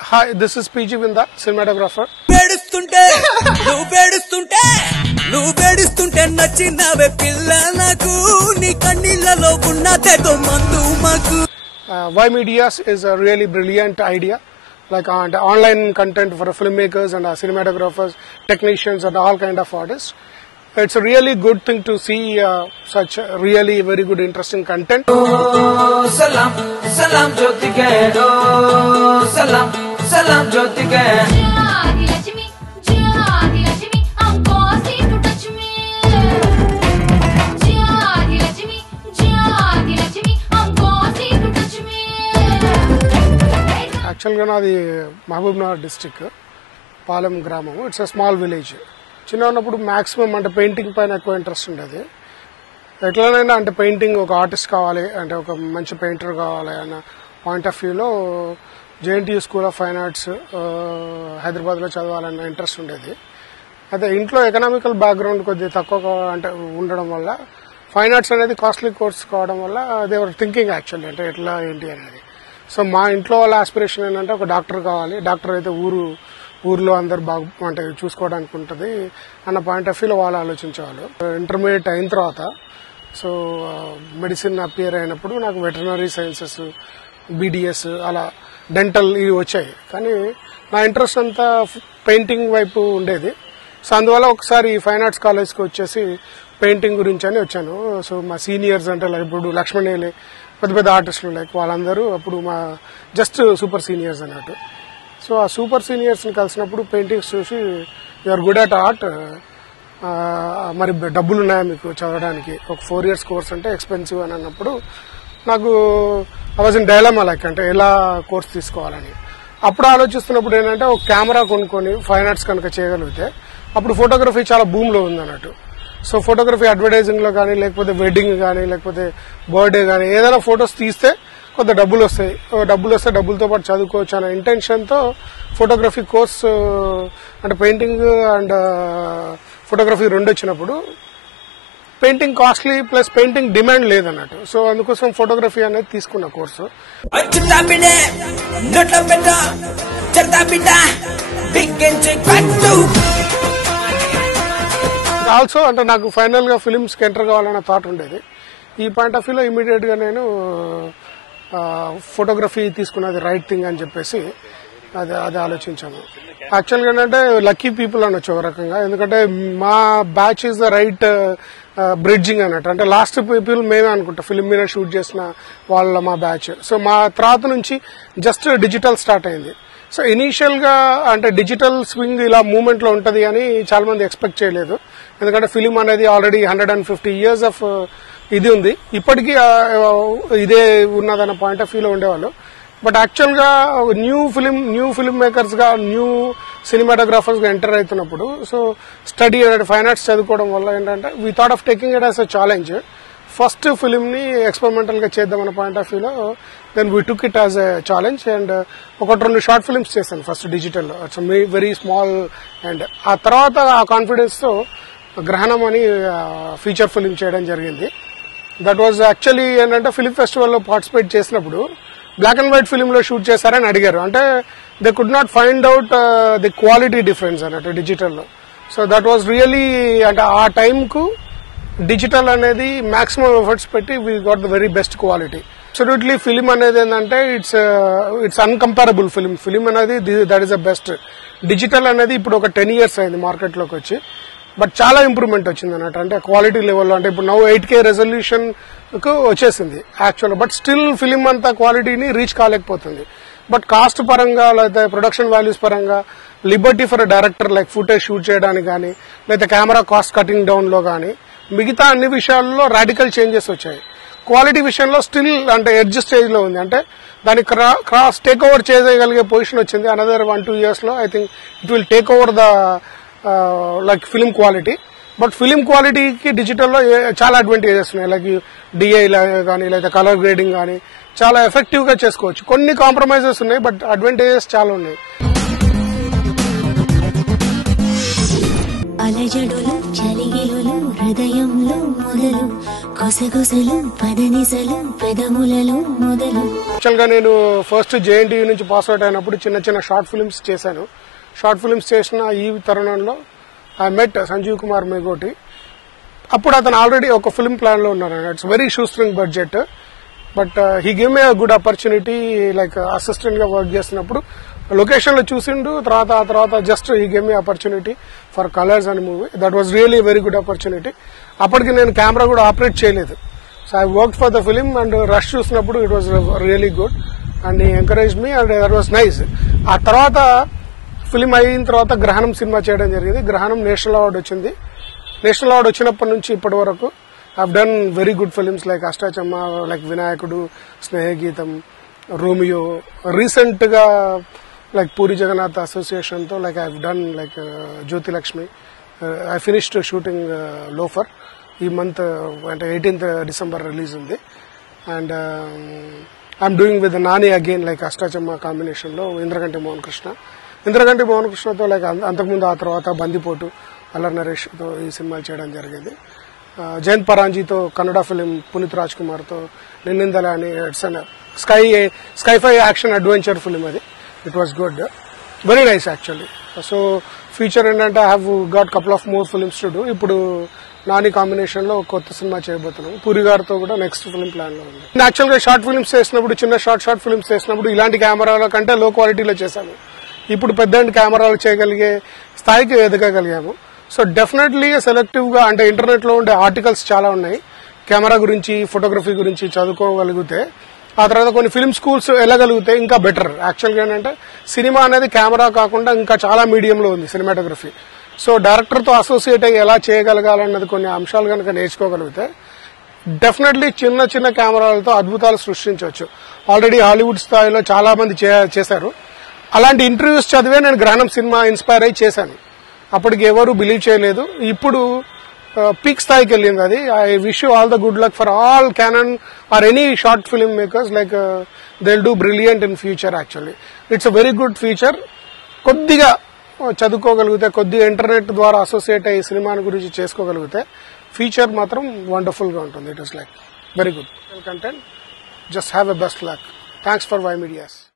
Hi, this is PG Vinda, cinematographer. Y Medias is a really brilliant idea, like online content for filmmakers and cinematographers, technicians and all kind of artists. It's a really good thing to see such really very good interesting content. Oh, salam, salam jyoti ke. Oh, salam, salam jyoti ke. Actually, నాది Mahabubnagar district Palem గ్రామం. It's a small village. చిన్న ఉన్నప్పుడు maximum అంటే painting పైన ఎక్కువ interest ఉండేది. ఎట్లనైనా అంటే painting ఒక ఆర్టిస్ట్ కావాలి, అంటే ఒక మంచి పెయింటర్ కావాలి అన్న పాయింట్ ఆఫ్ వ్యూలో JNTU school of fine arts హైదరాబాద్లో చదవాలన్న ఇంట్రెస్ట్ ఉండేది. అయితే ఇంట్లో ఎకనామికల్ బ్యాక్గ్రౌండ్ కొద్దిగా తక్కువ అంటే ఉండడం వల్ల ఫైన్ ఆర్ట్స్ అనేది కాస్ట్లీ కోర్స్ కావడం వల్ల దేవర్ థింకింగ్ యాక్చువల్లీ అంటే ఎట్లా ఏంటి అనేది. సో మా ఇంట్లో వాళ్ళ ఆస్పిరేషన్ ఏంటంటే ఒక డాక్టర్ కావాలి, డాక్టర్ అయితే ఊర్లో అందరు బాగా అంటే చూసుకోవడానికి ఉంటుంది అన్న పాయింట్ ఆఫ్ వ్యూలో వాళ్ళు ఆలోచించేవాళ్ళు. ఇంటర్మీడియట్ అయిన తర్వాత సో మెడిసిన్ అపియర్ అయినప్పుడు నాకు వెటర్నరీ సైన్సెస్, బీడిఎస్ అలా డెంటల్ ఇవి వచ్చాయి. కానీ నా ఇంట్రెస్ట్ అంతా పెయింటింగ్ వైపు ఉండేది. సో అందువల్ల ఒకసారి ఫైన్ ఆర్ట్స్ కాలేజ్కి వచ్చేసి పెయింటింగ్ గురించి అని వచ్చాను. సో మా సీనియర్స్ అంటే లైక్ ఇప్పుడు లక్ష్మణేలే పెద్ద పెద్ద ఆర్టిస్టులు లైక్ వాళ్ళందరూ అప్పుడు మా జస్ట్ సూపర్ సీనియర్స్ అన్నట్టు. సో ఆ సూపర్ సీనియర్స్ని కలిసినప్పుడు పెయింటింగ్స్ చూసి యూఆర్ గుడ్ అట్ ఆర్ట్, మరి డబ్బులు ఉన్నాయా మీకు చదవడానికి, ఒక 4 years కోర్స్ అంటే ఎక్స్పెన్సివ్ అని అన్నప్పుడు నాకు I was in dilemma like అంటే ఎలా కోర్స్ తీసుకోవాలని. అప్పుడు ఆలోచిస్తున్నప్పుడు ఏంటంటే ఒక కెమెరా కొనుక్కొని ఫైన్ ఆర్ట్స్ కనుక చేయగలిగితే అప్పుడు ఫోటోగ్రఫీ చాలా భూమిలో ఉందన్నట్టు. సో ఫోటోగ్రఫీ అడ్వర్టైజింగ్లో కానీ లేకపోతే వెడ్డింగ్ కానీ లేకపోతే బర్త్డే కానీ ఏదైనా ఫొటోస్ తీస్తే కొంత డబ్బులు వస్తాయి, డబ్బులతో పాటు చదువుకోవచ్చు అనే ఇంటెన్షన్తో ఫోటోగ్రఫీ కోర్స్ అంటే పెయింటింగ్ అండ్ ఫోటోగ్రఫీ రెండు వచ్చినప్పుడు painting costly plus painting demand లేదన్నట్టు. సో అందుకోసం ఫోటోగ్రఫీ అనేది తీసుకున్న కోర్సు. ఆల్సో అంటే నాకు ఫైనల్ గా ఫిలిమ్స్ కి ఎంటర్ కావాలన్న థాట్ ఉండేది. ఈ పాయింట్ ఆఫ్ వ్యూలో ఇమీడియట్ గా నేను ఫోటోగ్రఫీ తీసుకున్నది రైట్ థింగ్ అని చెప్పేసి అది ఆలోచించాను. యాక్చువల్గా ఏంటంటే లక్కీ పీపుల్ అనొచ్చు ఒక రకంగా, ఎందుకంటే మా batch is the right bridging అన్నట్టు. అంటే లాస్ట్ పీపుల్ మేమే అనుకుంటా ఫిల్మ్ మీద షూట్ చేసిన వాళ్ళ మా బ్యాచ్. సో మా తర్వాత నుంచి జస్ట్ డిజిటల్ స్టార్ట్ అయింది. సో ఇనీషియల్ గా అంటే డిజిటల్ స్వింగ్ ఇలా మూవ్మెంట్ లో ఉంటది అని చాలా మంది ఎక్స్పెక్ట్ చేయలేదు. ఎందుకంటే ఫిలిం అనేది ఆల్రెడీ 150 years ఆఫ్ ఇది ఉంది, ఇప్పటికీ ఇదే ఉన్నదన్న పాయింట్ ఆఫ్ వ్యూలో ఉండేవాళ్ళు. బట్ యాక్చువల్ గా న్యూ ఫిలిం మేకర్స్ గా, న్యూ సినిమాటోగ్రాఫర్స్ గా ఎంటర్ అవుతున్నప్పుడు సో స్టడీ ఫైన్ ఆర్ట్స్ చదువుకోవడం వల్ల ఏంటంటే we thought of taking it as a challenge. First film ని ఎక్స్పెరిమెంటల్ గా చేద్దామన్న పాయింట్ ఆఫ్ వ్యూలో then we took it as a challenge. And 1-2 short films చేశాను first digital, it's very small. And ఆ తర్వాత ఆ కాన్ఫిడెన్స్ తో గ్రహణం అని ఫీచర్ ఫిలిం చేయడం జరిగింది. దట్ వాజ్ యాక్చువల్లీ ఏంటంటే ఫిలిం ఫెస్టివల్లో పార్టిసిపేట్ చేసినప్పుడు బ్లాక్ అండ్ వైట్ ఫిలింలో షూట్ చేశారని అడిగారు. అంటే they could not find out the quality difference అన్నట్టు డిజిటల్లో. సో దట్ వాజ్ రియలీ అంటే ఆ టైంకు డిజిటల్ అనేది మాక్సిమం ఎఫర్ట్స్ పెట్టి we got the very best quality. Absolutely film అనేది ఏంటంటే ఇట్స్ అన్కంపారబుల్. ఫిలిం అనేది that is the best. Digital అనేది ఇప్పుడు ఒక 10 years అయింది మార్కెట్లోకి వచ్చి, బట్ చాలా ఇంప్రూవ్మెంట్ వచ్చింది అన్నట్టు. అంటే క్వాలిటీ లెవెల్లో అంటే ఇప్పుడు 8K రెజల్యూషన్ కు వచ్చేసింది యాక్చువల్, బట్ స్టిల్ ఫిలిం అంతా క్వాలిటీని రీచ్ కాలేకపోతుంది. బట్ కాస్ట్ పరంగా లేకపోతే ప్రొడక్షన్ వాల్యూస్ పరంగా Liberty for director like footage shoot చేయడానికి కానీ లేకపోతే కెమెరా కాస్ట్ కటింగ్ డౌన్ లో కానీ మిగతా అన్ని విషయాల్లో రాడికల్ చేంజెస్ వచ్చాయి. క్వాలిటీ విషయంలో స్టిల్ అంటే ఎడ్జ్ స్టేజ్ లో ఉంది. అంటే దాన్ని క్రాస్ టేక్ ఓవర్ చేయగలిగే పొజిషన్ వచ్చింది. అనదర్ 1-2 years లో I think it will take over the like film quality. But film క్వాలిటీకి డిజిటల్లో చాలా అడ్వాంటేజెస్ ఉన్నాయి. లైక్ డిఐ కానీ లేదా కలర్ గ్రేడింగ్ కానీ చాలా ఎఫెక్టివ్ గా చేసుకోవచ్చు. కొన్ని కాంప్రమైజెస్ ఉన్నాయి, బట్ అడ్వాంటేజెస్ చాలా ఉన్నాయి. అలజడులు చలిగిలులు హృదయంలో మొదలు కొసగొసలు పదనిసలు పెదములలో మొదలు యాక్చువల్గా నేను ఫస్ట్ జేఎన్టీయూ నుంచి పాస్ అవుట్ అయినప్పుడు చిన్న చిన్న షార్ట్ ఫిల్మ్స్ చేశాను. షార్ట్ ఫిల్మ్స్ చేసిన ఈ తరుణంలో ఐ మెట్ సంజీవ్ కుమార్ మేగోటి. అప్పుడు అతను ఆల్రెడీ ఒక ఫిల్మ్ ప్లాన్ లో ఉన్నారు. It's very shoe string budget, but he give me good opportunity. Like assistant గా వర్క్ చేస్తున్నప్పుడు లొకేషన్ లో చూసిండు. ఆ తర్వాత just he give me opportunity for colours అనే movie. That was really very good opportunity. అప్పటికి నేను కెమెరా కూడా ఆపరేట్ చేయలేదు. So I work for the film and rush చూసినప్పుడు it was really good and he encourage me and that was nice. ఆ తర్వాత film అయిన తర్వాత గ్రహణం సినిమా చేయడం జరిగింది. గ్రహణం నేషనల్ అవార్డు వచ్చింది. నేషనల్ అవార్డు వచ్చినప్పటి నుంచి ఇప్పటి వరకు I've done very good films like Ashta Chamma, like Vinayakudu, Snehageetham, Romeo. Recent గా లైక్ పూరి జగన్నాథ్ అసోసియేషన్ తో like I've done like Jyothilakshmi. I finished shooting Loafer. ఈ మంత్ అంటే 18th December రిలీజ్ ఉంది. And I'm doing with Nani again like Ashta Chamma combination లో ఇంద్రగంటి మోహన్ కృష్ణతో లైక్ అంతకుముందు ఆ తర్వాత బందిపోటు, అల్లరి నరేష్ తో ఈ సినిమాలు చేయడం జరిగింది. జయంత్ పరాంజీతో కన్నడ ఫిలిం పునీత్ రాజ్ కుమార్ తో నిన్నిందల అని it's an sci-fi action adventure film. అది it was good, very nice actually. So future ఏంటంటే I have got couple of more films to do. ఇప్పుడు నాని కాంబినేషన్ లో కొత్త సినిమా చేయబోతున్నాం. పూరి గారితో కూడా నెక్స్ట్ ఫిలిం ప్లాన్ లో ఉంది. యాక్చువల్ గా షార్ట్ ఫిల్మ్స్ చేసినప్పుడు, చిన్న షార్ట్ ఫిల్మ్స్ చేసినప్పుడు ఇలాంటి కెమెరాల కంటే లో క్వాలిటీలో చేశాము. ఇప్పుడు పెద్ద కెమెరాలు చేయగలిగే స్థాయికి ఎదగగలిగాము. సో డెఫినెట్లీ సెలెక్టివ్ గా అంటే ఇంటర్నెట్ లో ఉండే ఆర్టికల్స్ చాలా ఉన్నాయి కెమెరా గురించి, ఫోటోగ్రఫీ గురించి చదువుకోగలిగితే, ఆ తర్వాత కొన్ని ఫిల్మ్ స్కూల్స్ వెళ్ళగలిగితే ఇంకా బెటర్. యాక్చువల్గా ఏంటంటే సినిమా అనేది కెమెరా కాకుండా ఇంకా చాలా మీడియంలో ఉంది సినిమాటోగ్రఫీ. సో డైరెక్టర్ తో అసోసియేట్ అయ్యి ఎలా చేయగలగాలన్నది కొన్ని అంశాలు కనుక నేర్చుకోగలిగితే డెఫినెట్లీ చిన్న చిన్న కెమెరాలతో అద్భుతాలు సృష్టించవచ్చు. ఆల్రెడీ హాలీవుడ్ స్థాయిలో చాలా మంది చేశారు. అలాంటి ఇంటర్వ్యూస్ చదివే నేను గ్రహణం సినిమా ఇన్స్పైర్ అయ్యి చేశాను. అప్పటికి ఎవరు బిలీవ్ చేయలేదు. ఇప్పుడు పీక్ స్థాయికి వెళ్ళింది అది. I wish you all the good luck for all canon or any short film makers. Like they will do brilliant in future. Actually it's a very good feature. కొద్దిగా చదువుకోగలిగితే, కొద్దిగా ఇంటర్నెట్ ద్వారా associate అయ్యి సినిమాని గురించి చేసుకోగలిగితే ఫీచర్ మాత్రం wonderful గా ఉంటుంది. It is like very good content. Just have a best luck. Thanks for Y medias.